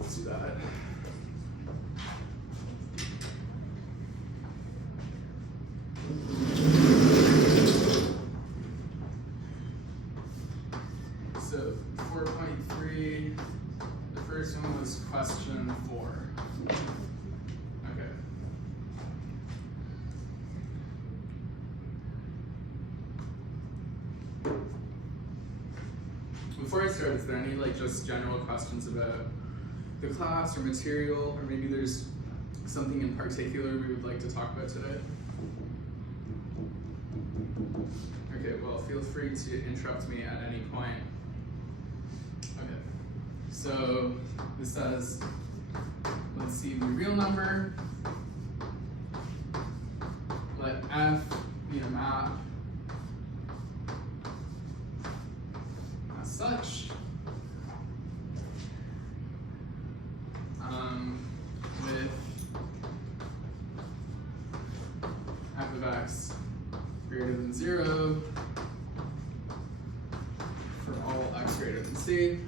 let's do that. So 4.3, the first one was question 4. Okay. Before I start, is there any just general questions about the class or material, or maybe there's something in particular we would like to talk about today? Okay, well, feel free to interrupt me at any point. Okay, so this says, let's see, the real number, let f be a map as such, with f of x greater than 0 for all x greater than c.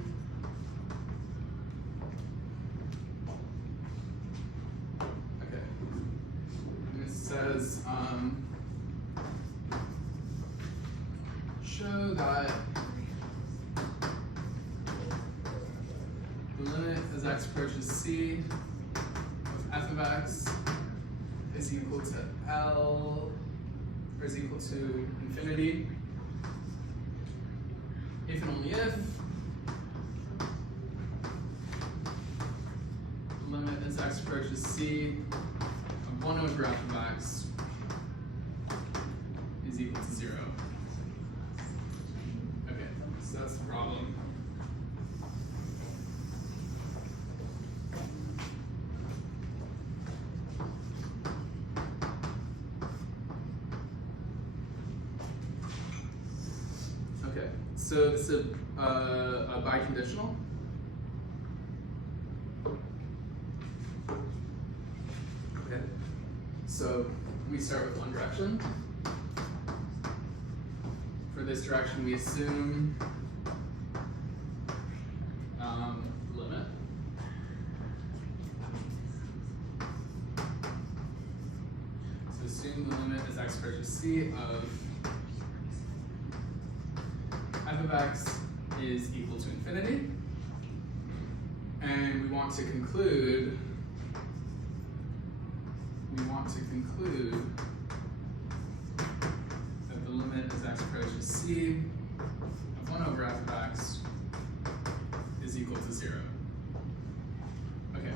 Okay. And it says, show that the limit as x approaches c of f of x is equal to L, or is equal to infinity, if and only if the limit as x approaches c of 1 over f of x is equal to 0. Okay, so that's the problem. Okay, so this is a biconditional. Okay, so we start with one direction. For this direction, we assume limit. So assume the limit is x approaches c of f of x is equal to infinity, and we want to conclude that the limit as x approaches c of 1 over f of x is equal to 0. Okay,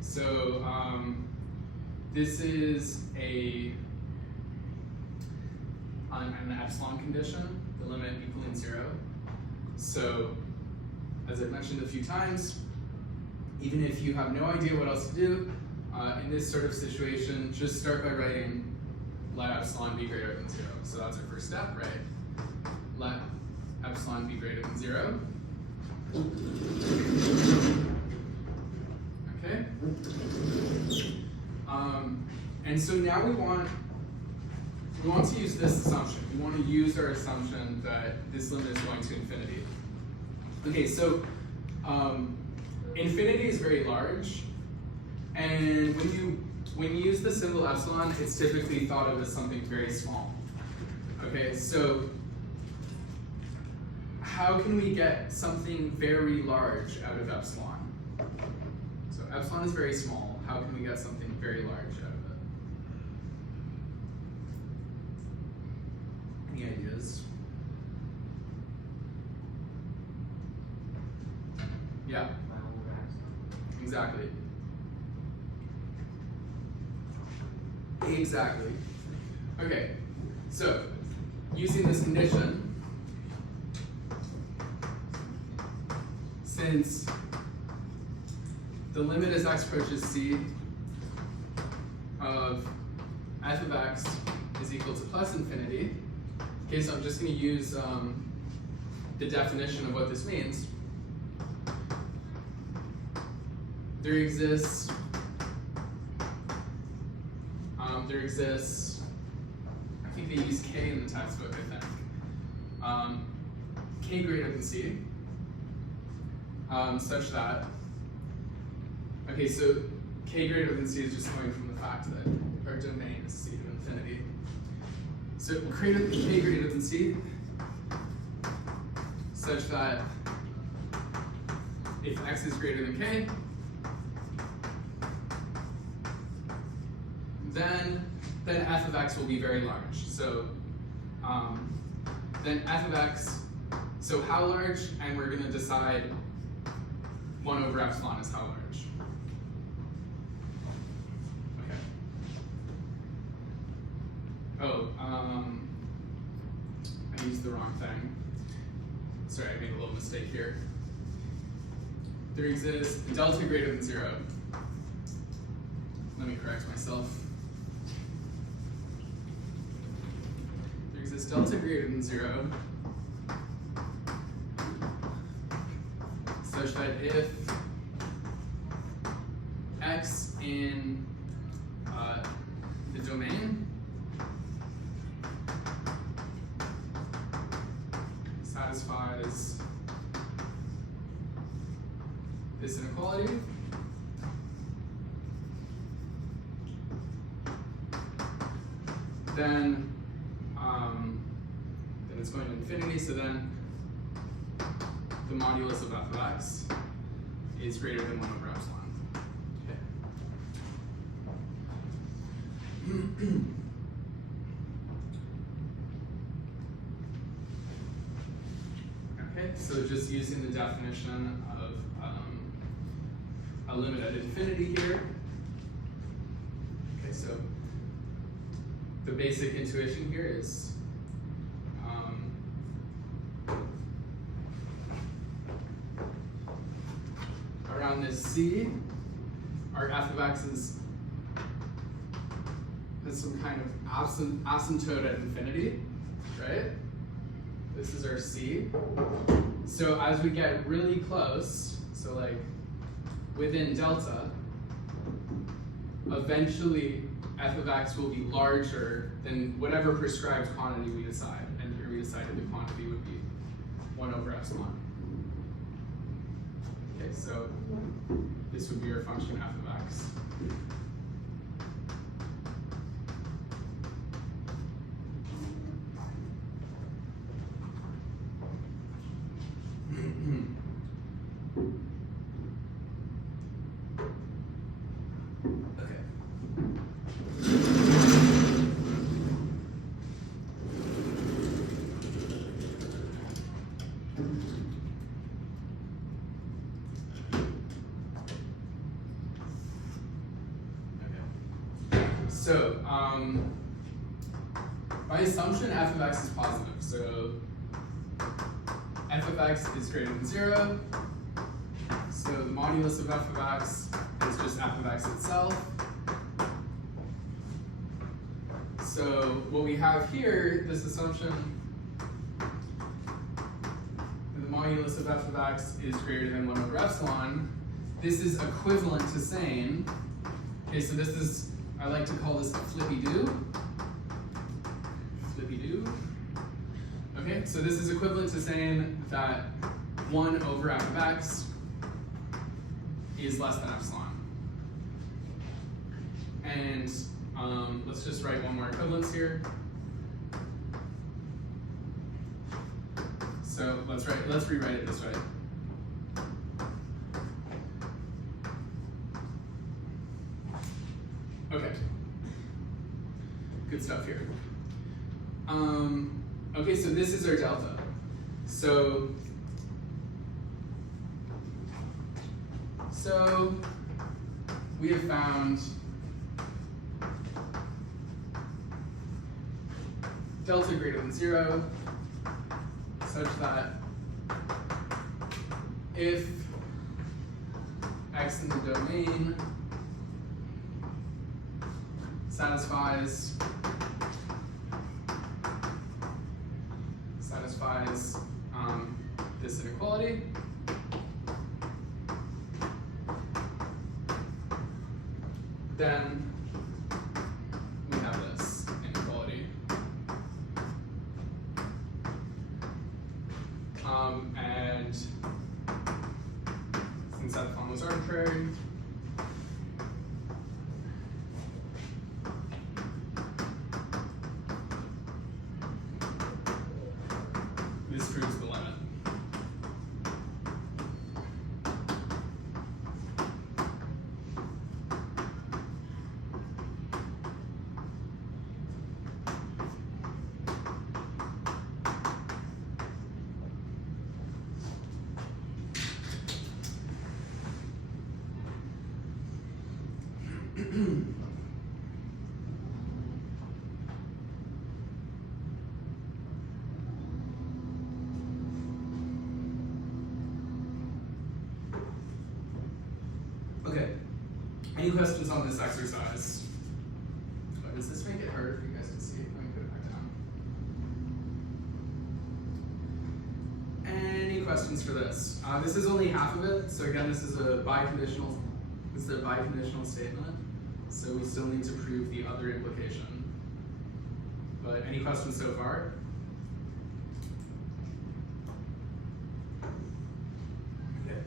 so this is an epsilon condition, the limit equaling 0. So, as I've mentioned a few times, even if you have no idea what else to do, in this sort of situation, just start by writing let epsilon be greater than 0. So that's our first step, right? Let epsilon be greater than 0. Okay? And so now we want to use this assumption. We want to use our assumption that this limit is going to infinity. Okay, so infinity is very large, and when you use the symbol epsilon, it's typically thought of as something very small. Okay, so how can we get something very large out of epsilon? So epsilon is very small. How can we get something very large out of it? Any ideas? Yeah, exactly. Exactly. Okay, so using this condition, since the limit as x approaches c of f of x is equal to plus infinity, okay, so I'm just going to use the definition of what this means. There exists, I think they use k in the textbook, I think. K greater than c, such that Okay, so k greater than c is just coming from the fact that our domain is c to infinity. So create a k greater than c such that if x is greater than k, then f of x will be very large. So then f of x, so how large? And we're going to decide 1 over epsilon is how large. Okay. Oh, I used the wrong thing. Sorry, I made a little mistake here. There exists delta greater than 0. Let me correct myself. There exists delta greater than 0 such that if x in the domain satisfies this inequality, then it's going to infinity, so then the modulus of f of x is greater than 1 over epsilon. Okay. Okay, so just using the definition of a limit at infinity here. Okay, so the basic intuition here is around this c, our f of x is some kind of asymptote at infinity, right? This is our c. So as we get really close, so like within delta, eventually f of x will be larger than whatever prescribed quantity we decide. And here we decided the quantity would be 1 over epsilon. Okay, so this would be our function f of x. So, by assumption, f of x is positive. So, f of x is greater than 0. So, the modulus of f of x is just f of x itself. So, what we have here, this assumption, the modulus of f of x is greater than 1 over epsilon. This is equivalent to saying, okay, so this is, I like to call this a flippy-do. Flippy-do. Okay, so this is equivalent to saying that 1 over f of x is less than epsilon. And let's just write one more equivalence here. So let's rewrite it this way. Okay, good stuff here. Okay, so this is our delta. So we have found delta greater than 0 such that if x in the domain satisfies this inequality, then we have this inequality. And since epsilon was arbitrary, Okay, any questions on this exercise? Does this make it harder for you guys to see? Let me put it back down. Any questions for this? This is only half of it, so again, this is a biconditional statement, so we still need to prove the other implication. But any questions so far? Okay.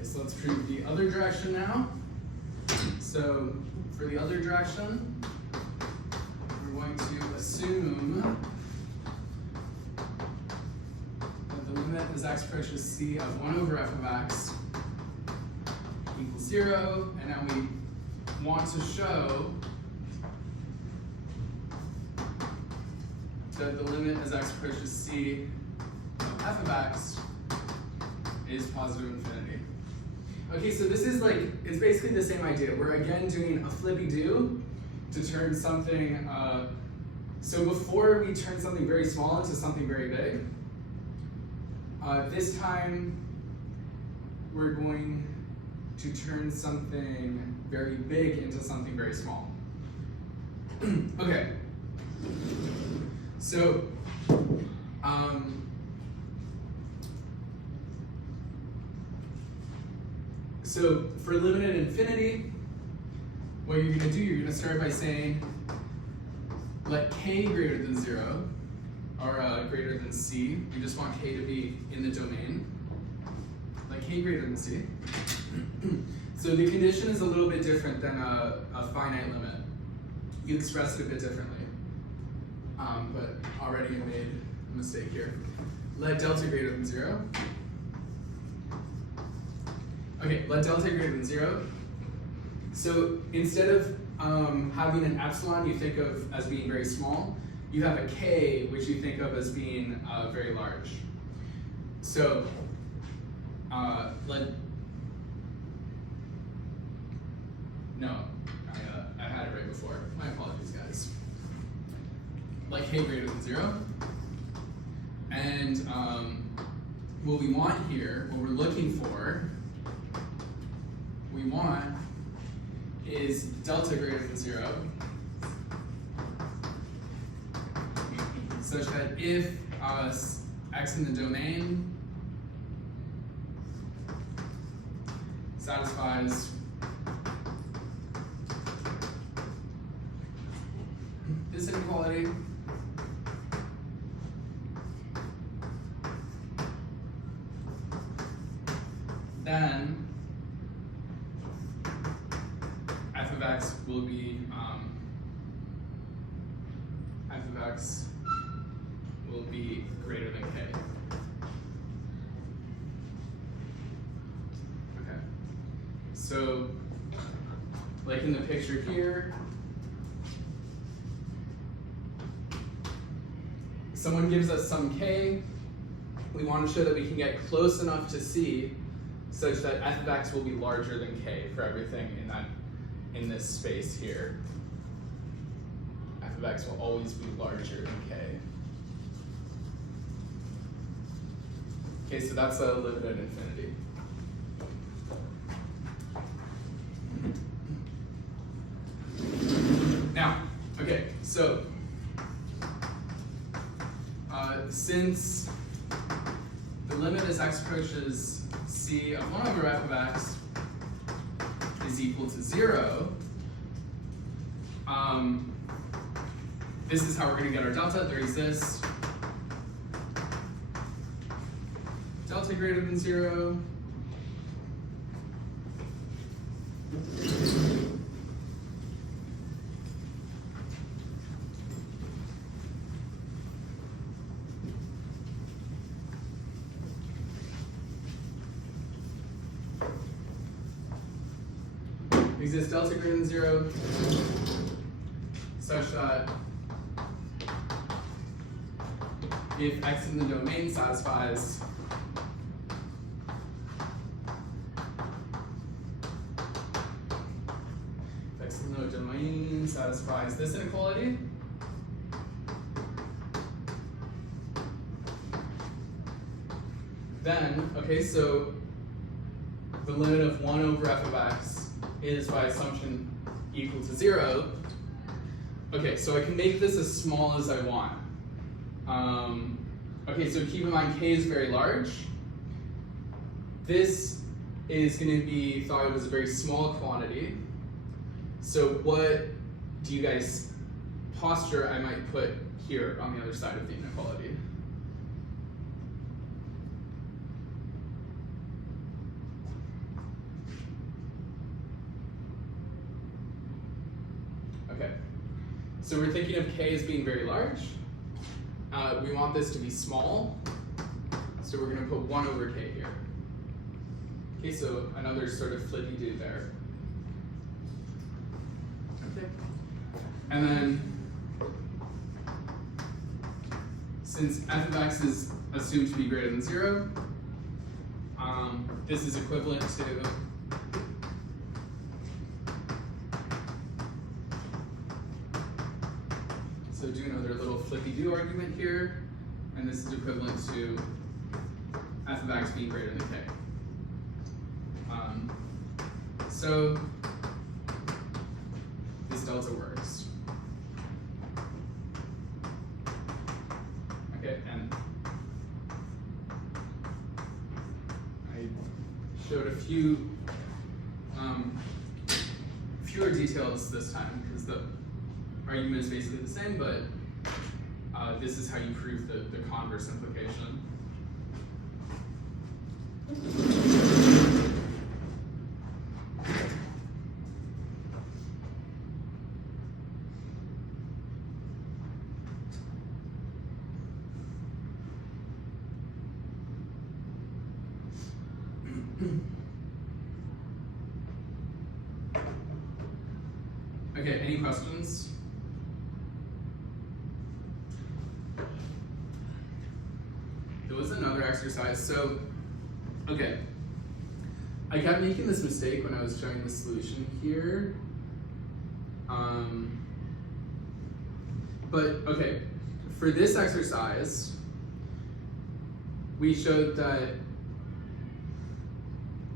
So let's prove the other direction now. So for the other direction, we're going to assume that the limit as x approaches c of 1 over f of x equals 0, and now we want to show that the limit as x approaches c of f of x is positive infinity. Okay, so this is like, it's basically the same idea. We're again doing a flippy-do to turn something, so before we turn something very small into something very big, this time we're going to turn something very big into something very small. Okay, so, so for limited infinity, what you're going to do, you're going to start by saying, let k greater than 0, or greater than c. We just want k to be in the domain. Let k greater than c. So the condition is a little bit different than a finite limit. You express it a bit differently. But already I made a mistake here. Let delta greater than 0. Okay, let delta greater than 0. So instead of having an epsilon you think of as being very small, you have a k which you think of as being very large. So I had it right before. My apologies, guys. Let k greater than 0. And what we want here, what we're looking for, is delta greater than 0, such that if x in the domain satisfies this inequality, then f of x will be greater than k. Okay. So, like in the picture here, someone gives us some k. We want to show that we can get close enough to c such that f of x will be larger than k for everything in this space here. F of x will always be larger than k. Okay, so that's a limit at infinity. Now, okay, so since limit as x approaches c of 1 over f of x is equal to 0, this is how we're going to get our delta. There exists delta greater than 0. Exists delta greater than 0 such that if x in the domain satisfies this inequality, then, okay, so the limit of 1 over f of x is by assumption equal to 0. Okay, so I can make this as small as I want. Okay, so keep in mind k is very large. This is going to be thought of as a very small quantity. So what do you guys posture I might put here on the other side of the inequality? Okay, so we're thinking of k as being very large. We want this to be small, so we're going to put 1 over k here. Okay, so another sort of flippy-do there. Okay, and then since f of x is assumed to be greater than 0, this is equivalent to do another little flippy-do argument here, and this is equivalent to f of x being greater than k. So this delta works. Okay, and I showed a few fewer details this time because the argument is basically the same, but this is how you prove the converse implication. Okay, any questions? There was another exercise. So, okay, I kept making this mistake when I was showing the solution here. But okay, for this exercise, we showed that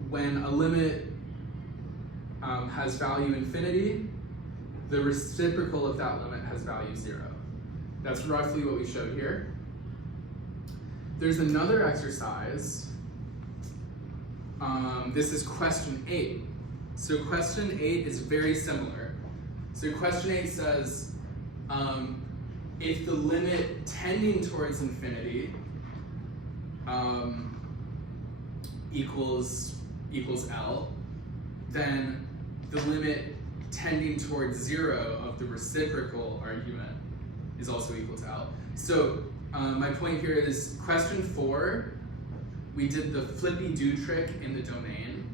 when a limit has value infinity, the reciprocal of that limit has value 0. That's roughly what we showed here. There's another exercise. This is question 8. So question 8 is very similar. So question 8 says, if the limit tending towards infinity equals L, then the limit tending towards 0 of the reciprocal argument is also equal to L. So my point here is question 4, we did the flippy-do trick in the domain,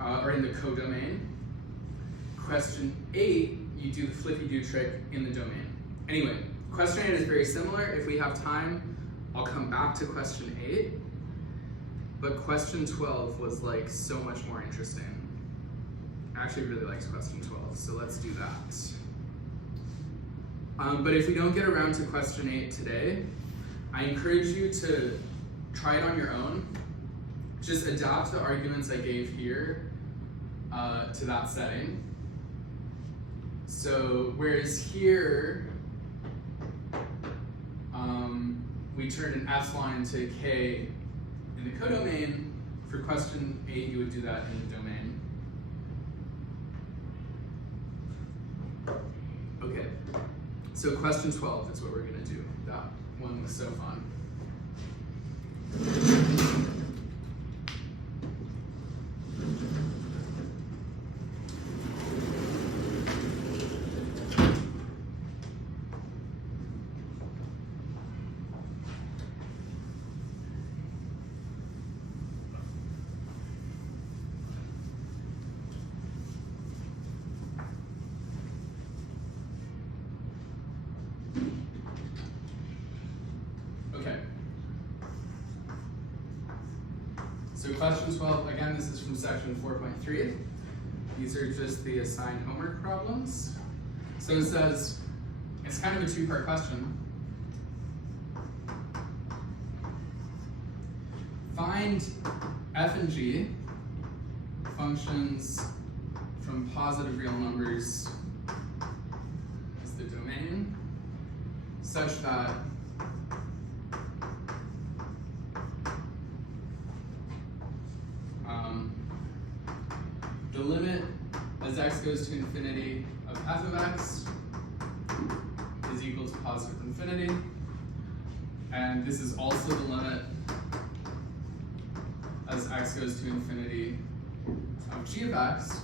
or in the codomain. Question 8, you do the flippy-do trick in the domain. Anyway, question 8 is very similar. If we have time, I'll come back to question 8. But question 12 was like so much more interesting. I actually really liked question 12, so let's do that. But if we don't get around to question 8 today, I encourage you to try it on your own. Just adapt the arguments I gave here to that setting. So whereas here, we turned an epsilon into k in the codomain. For question 8, you would do that in the domain. Okay, so question 12 is what we're going to do. That one was so fun. So question 12, again, this is from section 4.3. These are just the assigned homework problems. So it says, it's kind of a two-part question. Find f and g functions from positive real numbers as the domain, such that the limit as x goes to infinity of f of x is equal to positive infinity. And this is also the limit as x goes to infinity of g of x.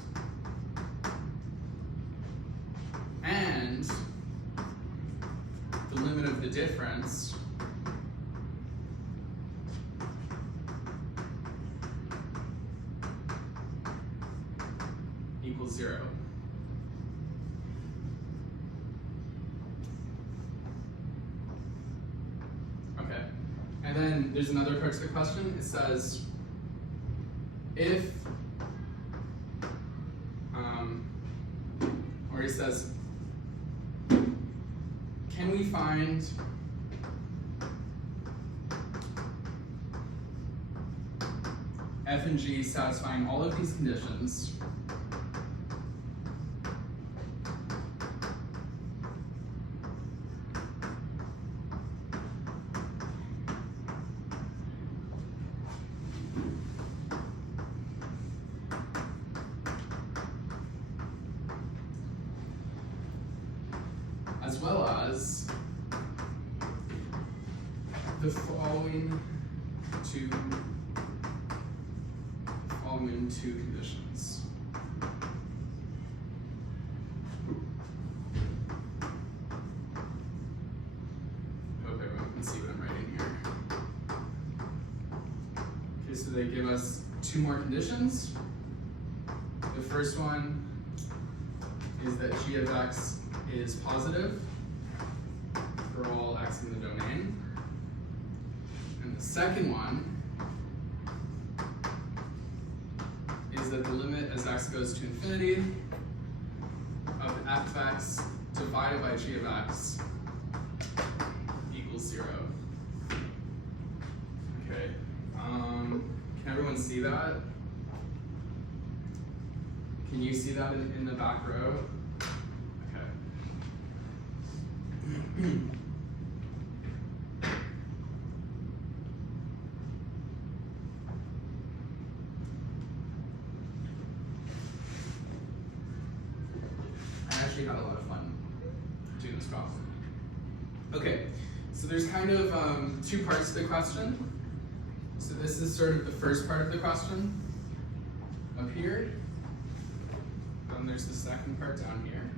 And the limit of the difference equals 0. Okay, and then there's another part to the question. It says, if, or it says, can we find f and g satisfying all of these conditions as well as the following two conditions. I hope everyone can see what I'm writing here. Okay, so they give us two more conditions. The first one is that g of x is positive for all x in the domain. And the second one is that the limit as x goes to infinity of f of x divided by g of x equals 0. Okay, can everyone see that? Can you see that in the back row? Okay. I actually had a lot of fun doing this problem. Okay, so there's kind of two parts to the question. So this is sort of the first part of the question up here. And there's the second part down here.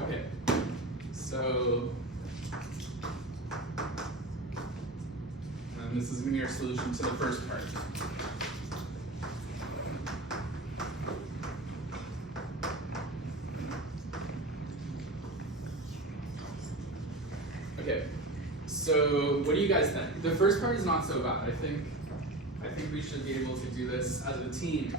Okay, so this is going to be our solution to the first part. Okay, so what do you guys think? The first part is not so bad. I think we should be able to do this as a team.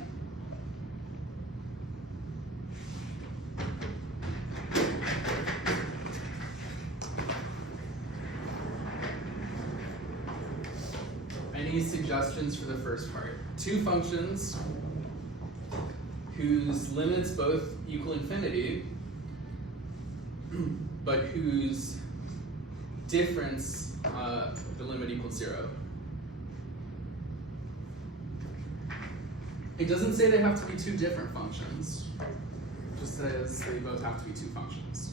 any suggestions for the first part? Two functions whose limits both equal infinity, but whose difference, the limit equals 0. It doesn't say they have to be two different functions, it just says they both have to be two functions.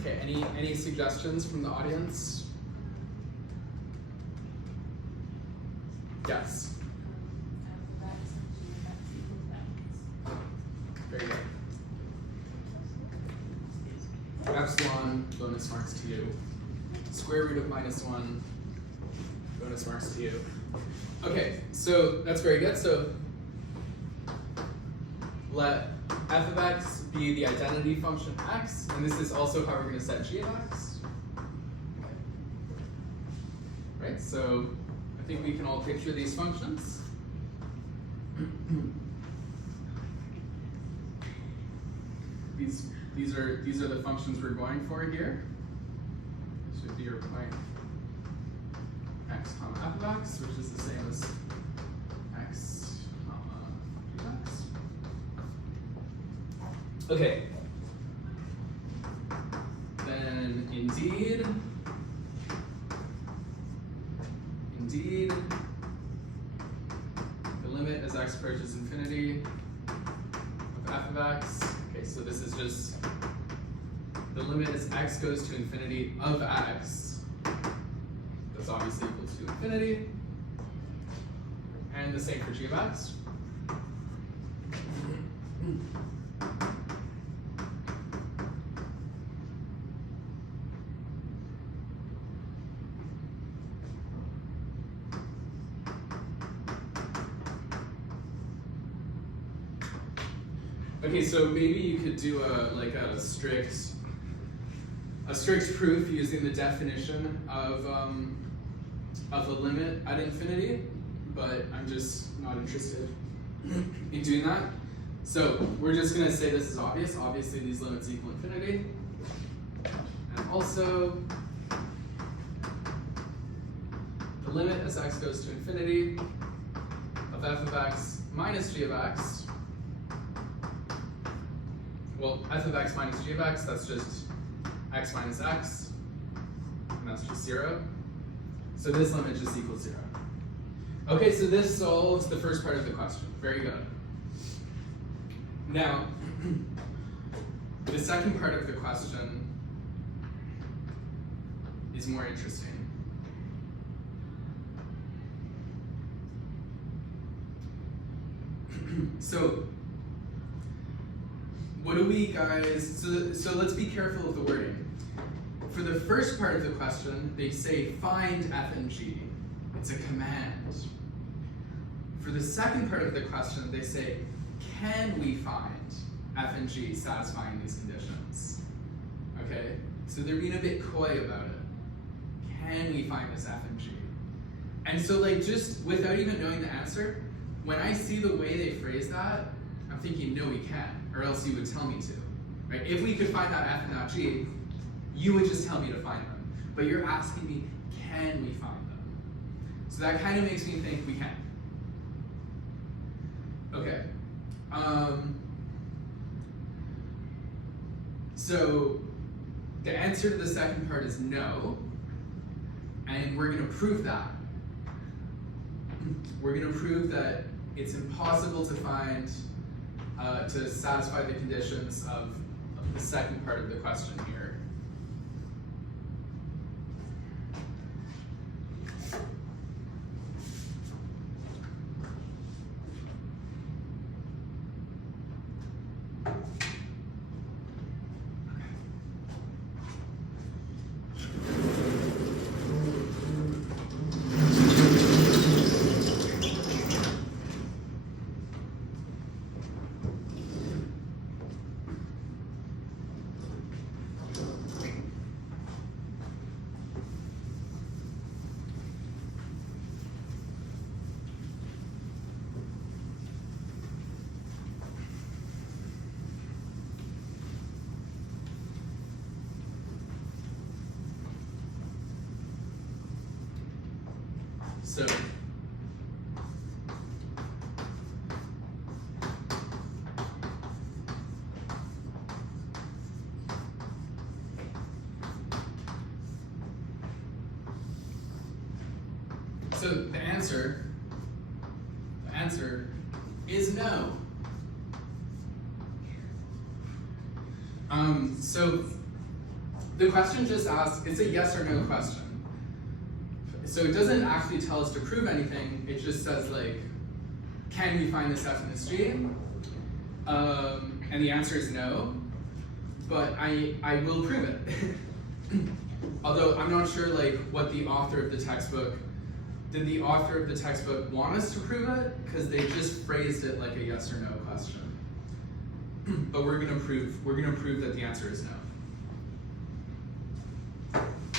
Okay, any suggestions from the audience? Yes. Very good. Epsilon, bonus marks to you. Square root of -1, bonus marks to you. Okay, so that's very good. So let f of x be the identity function x, and this is also how we're going to set g of x. Right, so I think we can all picture these functions. These are the functions we're going for here. This would be your point x comma f of x, which is the same as x comma g of x. Okay. Then indeed, the limit as x approaches infinity of f of x. Okay, so this is just the limit as x goes to infinity of x. That's obviously equal to infinity. And the same for g of x. Okay, so maybe you could do a strict proof using the definition of a limit at infinity, but I'm just not interested in doing that. So we're just going to say this is obvious. Obviously, these limits equal infinity, and also the limit as x goes to infinity of f of x minus g of x. Well, f of x minus g of x, that's just x minus x, and that's just 0. So this limit just equals 0. Okay, so this solves the first part of the question. Very good. Now, the second part of the question is more interesting. So, what do we guys, so let's be careful of the wording. For the first part of the question, they say find f and g. It's a command. For the second part of the question, they say, can we find f and g satisfying these conditions? Okay, so they're being a bit coy about it. Can we find this f and g? And so just without even knowing the answer, when I see the way they phrase that, I'm thinking, no, we can't, or else you would tell me to. Right? If we could find that f and that g, you would just tell me to find them. But you're asking me, can we find them? So that kind of makes me think we can. Okay. So the answer to the second part is no, and we're going to prove that. We're going to prove that it's impossible to find, to satisfy the conditions of the second part of the question here. So the answer is no. So the question just asks, it's a yes or no question. So it doesn't actually tell us to prove anything, it just says like, can we find this f in this G? And the answer is no, but I will prove it. Although I'm not sure like what the author of the textbook, did the author of the textbook want us to prove it? Because they just phrased it like a yes or no question. But we're gonna prove that the answer is no.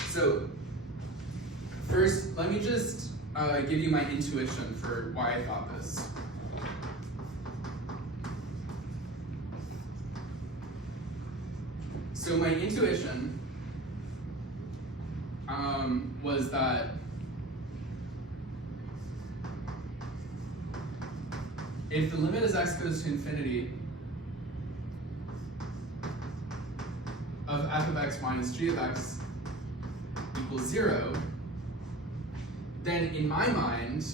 So first, let me just give you my intuition for why I thought this. So my intuition was that if the limit as x goes to infinity of f of x minus g of x equals 0, then in my mind,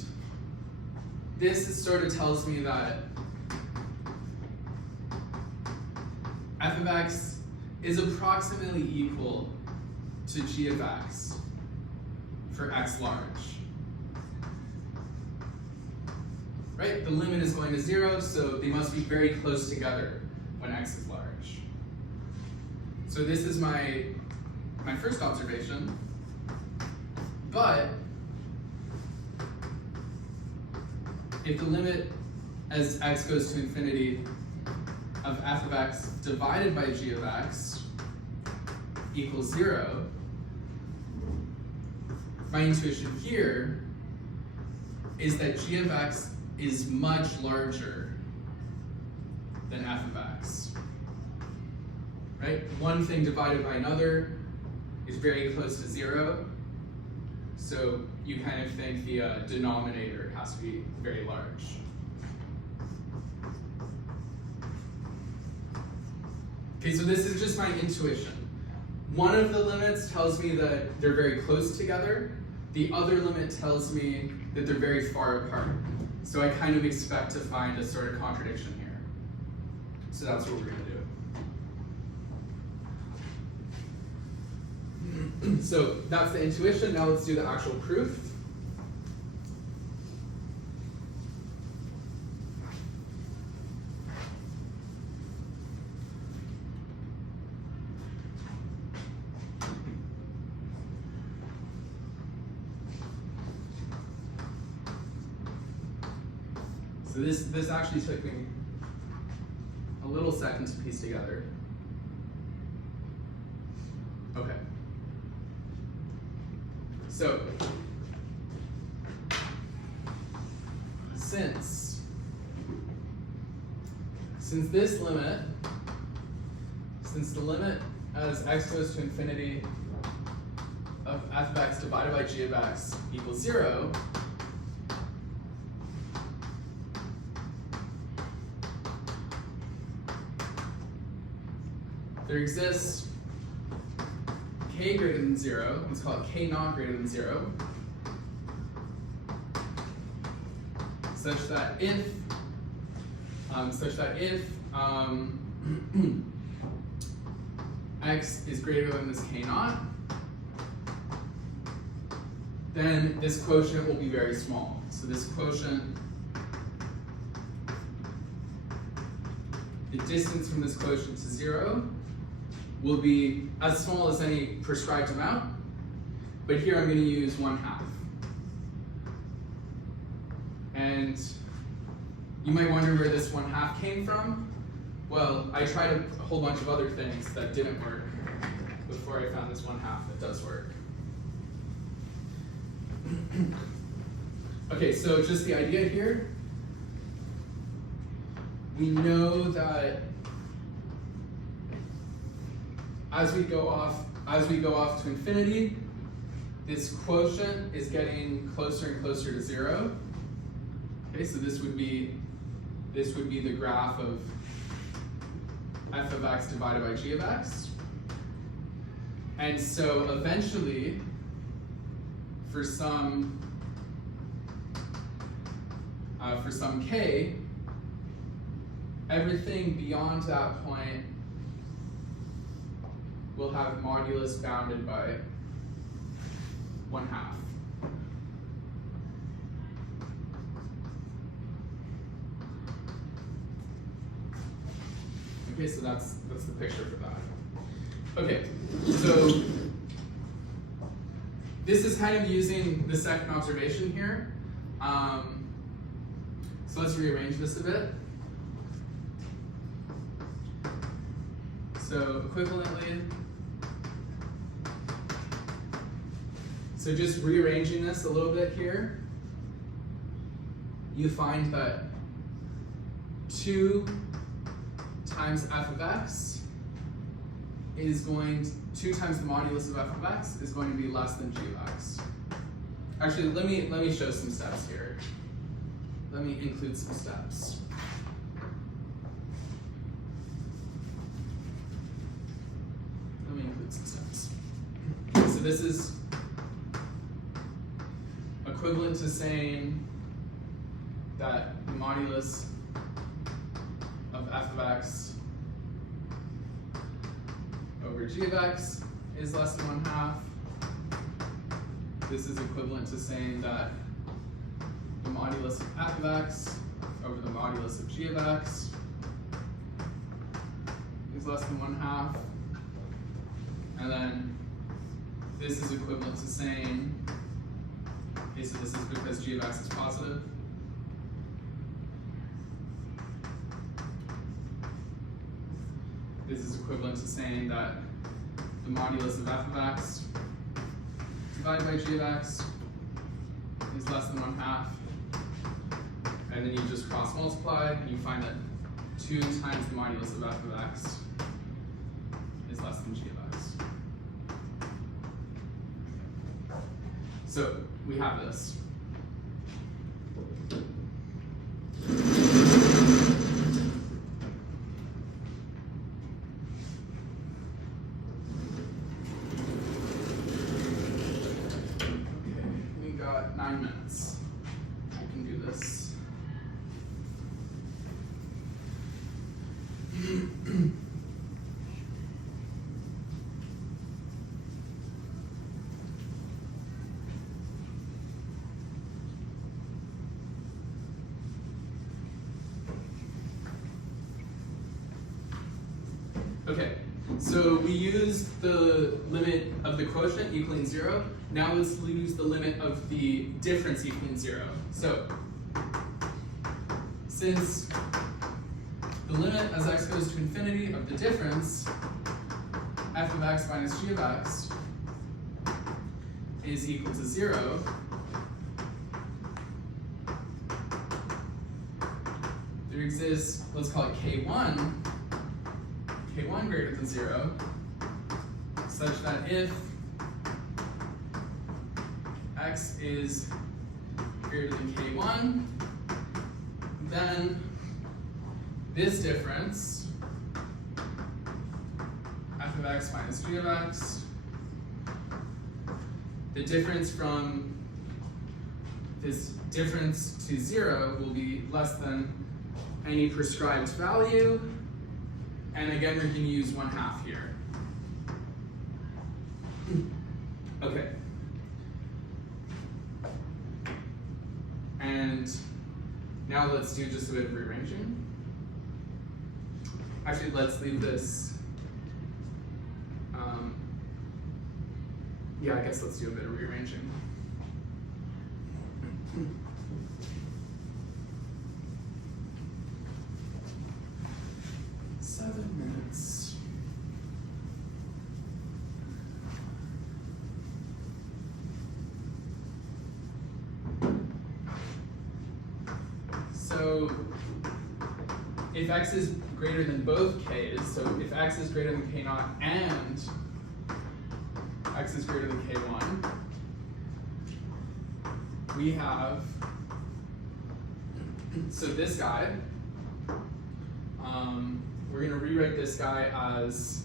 this sort of tells me that f of x is approximately equal to g of x for x large. Right? The limit is going to 0, so they must be very close together when x is large. So this is my first observation, but if the limit as x goes to infinity of f of x divided by g of x equals 0, my intuition here is that g of x is much larger than f of x. Right? One thing divided by another is very close to 0, so you kind of think the denominator has to be very large. Okay, so this is just my intuition. One of the limits tells me that they're very close together. The other limit tells me that they're very far apart. So I kind of expect to find a sort of contradiction here. So that's what we're going to do. So that's the intuition. Now let's do the actual proof. So this actually took me a little second to piece together. Okay. So, since this limit, since the limit as x goes to infinity of f of x divided by g of x equals 0, there exists k greater than 0, let's call it k not greater than 0, such that if x is greater than this k naught, then this quotient will be very small. So this quotient, the distance from this quotient to 0 will be as small as any prescribed amount, but here I'm going to use 1/2. And you might wonder where this 1/2 came from. Well, I tried a whole bunch of other things that didn't work before I found this 1/2 that does work. Okay, so just the idea here, we know that as we go off to infinity, this quotient is getting closer and closer to 0. Okay, so this would be the graph of f of x divided by g of x. And so eventually, for some k, everything beyond that point will have modulus bounded by 1/2. Okay, so that's the picture for that. Okay, so this is kind of using the second observation here. So let's rearrange this a bit. So equivalently, so just rearranging this a little bit here, you find that 2 times f of x is going to, 2 times the modulus of f of x is going to be less than g of x. Actually, let me show some steps here. Let me include some steps. Let me include some steps. So this is equivalent to saying that the modulus of f of x over g of x is less than 1/2. This is equivalent to saying that the modulus of f of x over the modulus of g of x is less than 1/2. And then this is equivalent to saying, okay, so this is because g of x is positive. This is equivalent to saying that the modulus of f of x divided by g of x is less than 1/2. And then you just cross multiply and you find that 2 times the modulus of f of x is less than g of x. So we have this. We got 9 minutes. We can do this. Okay, so we used the limit of the quotient equaling 0. Now let's use the limit of the difference equaling 0. So, since the limit as x goes to infinity of the difference, f of x minus g of x, is equal to 0, there exists, let's call it k1 greater than 0, such that if x is greater than k1, then this difference, f of x minus g of x, the difference from this difference to 0 will be less than any prescribed value. And again, we're going to use 1/2 here. Okay. And now let's do just a bit of rearranging. Actually, let's leave this. Yeah, I guess let's do a bit of rearranging. Minutes. So if x is greater than both k's, so if x is greater than k0 and x is greater than k1, we have, so this guy, we're going to rewrite this guy as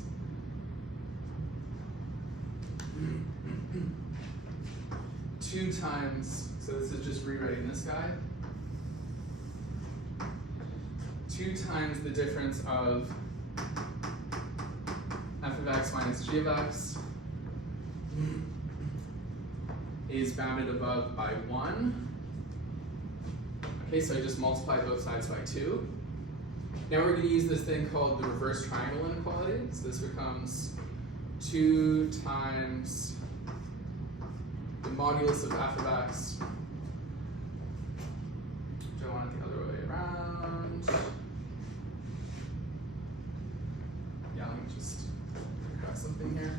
2 times, so this is just rewriting this guy, 2 times the difference of f of x minus g of x is bounded above by 1. Okay, so I just multiply both sides by 2. Now we're going to use this thing called the reverse triangle inequality. So this becomes 2 times the modulus of f of x. Do I want it the other way around? Yeah, let me just grab something here.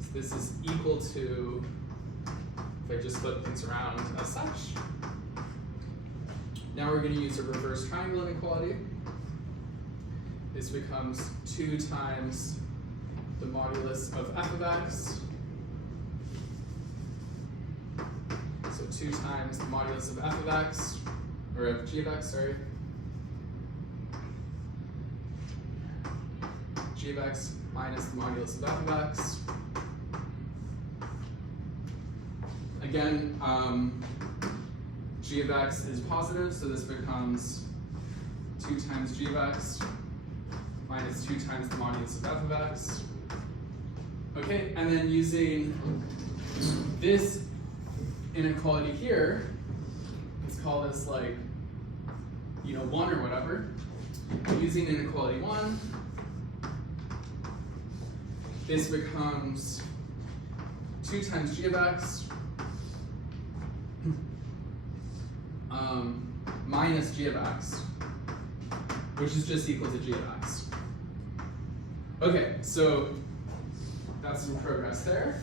So this is equal to, if I just flip things around as such. Now we're going to use a reverse triangle inequality. This becomes 2 times the modulus of f of x. So 2 times the modulus of f of x, or of g of x, sorry. G of x minus the modulus of f of x. Again, g of x is positive, so this becomes 2 times g of x minus 2 times the modulus of f of x. Okay, and then using this inequality here, let's call this like, 1 or whatever. Using inequality 1, this becomes 2 times g of x minus g of x, which is just equal to g of x. Okay, so that's some progress there.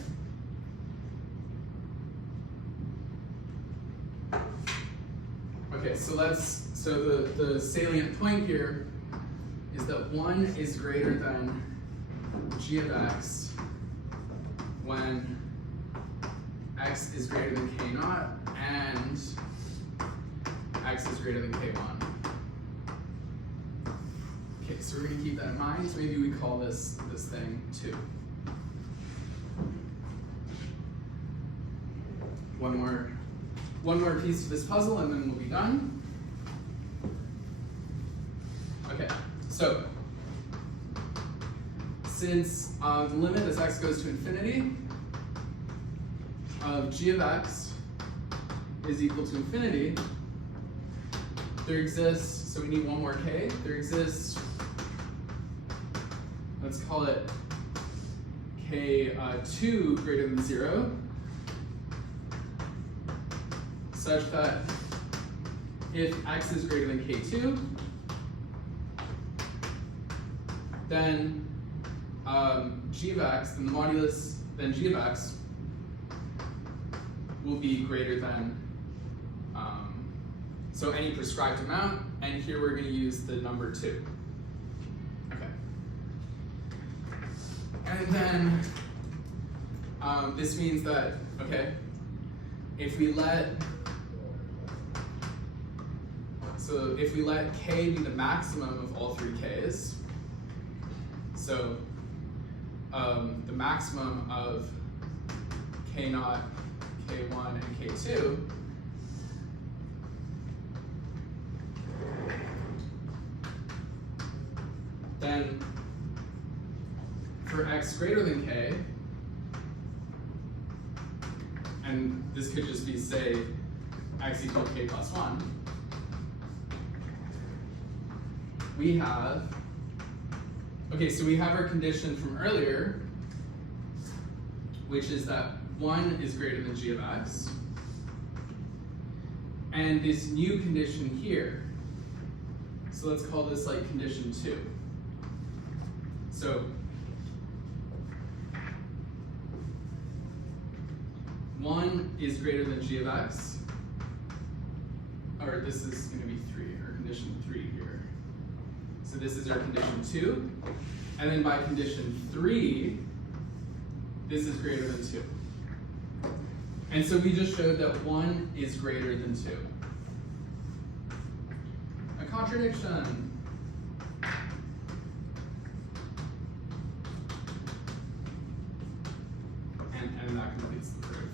Okay, so the salient point here is that 1 is greater than g of x when x is greater than k naught and x is greater than k1. Okay, so we're going to keep that in mind. So maybe we call this thing 2. One more piece of this puzzle and then we'll be done. Okay, so since the limit as x goes to infinity of g of x is equal to infinity, there exists, so we need one more k, there exists, let's call it k2 greater than 0, such that if x is greater than k2, then g of x, then the modulus, then g of x will be greater than, so any prescribed amount, and here we're going to use the number 2. Okay. And then this means that, okay, if we let k be the maximum of all 3 k's, so the maximum of k naught, k1, and k2, then for x greater than k, and this could just be, say, x equal to k plus 1, we have, okay, so we have our condition from earlier, which is that 1 is greater than g of x, and this new condition here, so let's call this like condition 2. So 1 is greater than g of x, or this is going to be 3, or condition 3 here. So this is our condition 2, and then by condition 3, this is greater than 2. And so we just showed that 1 is greater than 2. A contradiction. And that completes the proof.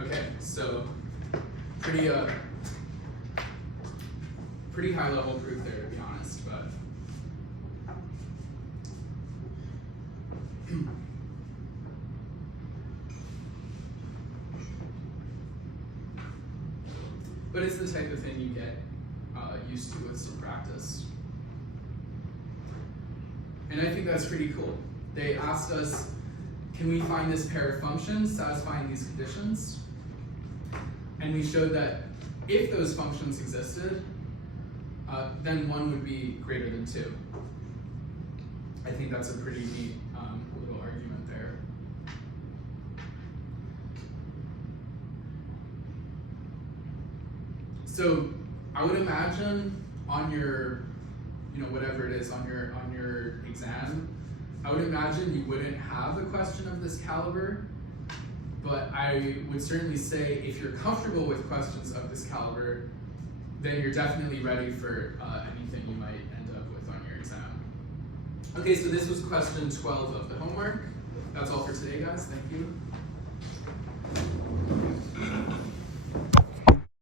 Okay, so pretty high level proof there, to be honest, but it's the type of thing you get used to with some practice. And I think that's pretty cool. They asked us, can we find this pair of functions satisfying these conditions? And we showed that if those functions existed, then 1 would be greater than 2. I think that's a pretty neat little argument there. So I would imagine on your, whatever it is, on your exam, I would imagine you wouldn't have a question of this caliber, but I would certainly say if you're comfortable with questions of this caliber, then you're definitely ready for anything you might end up with on your exam. Okay, so this was question 12 of the homework. That's all for today, guys. Thank you.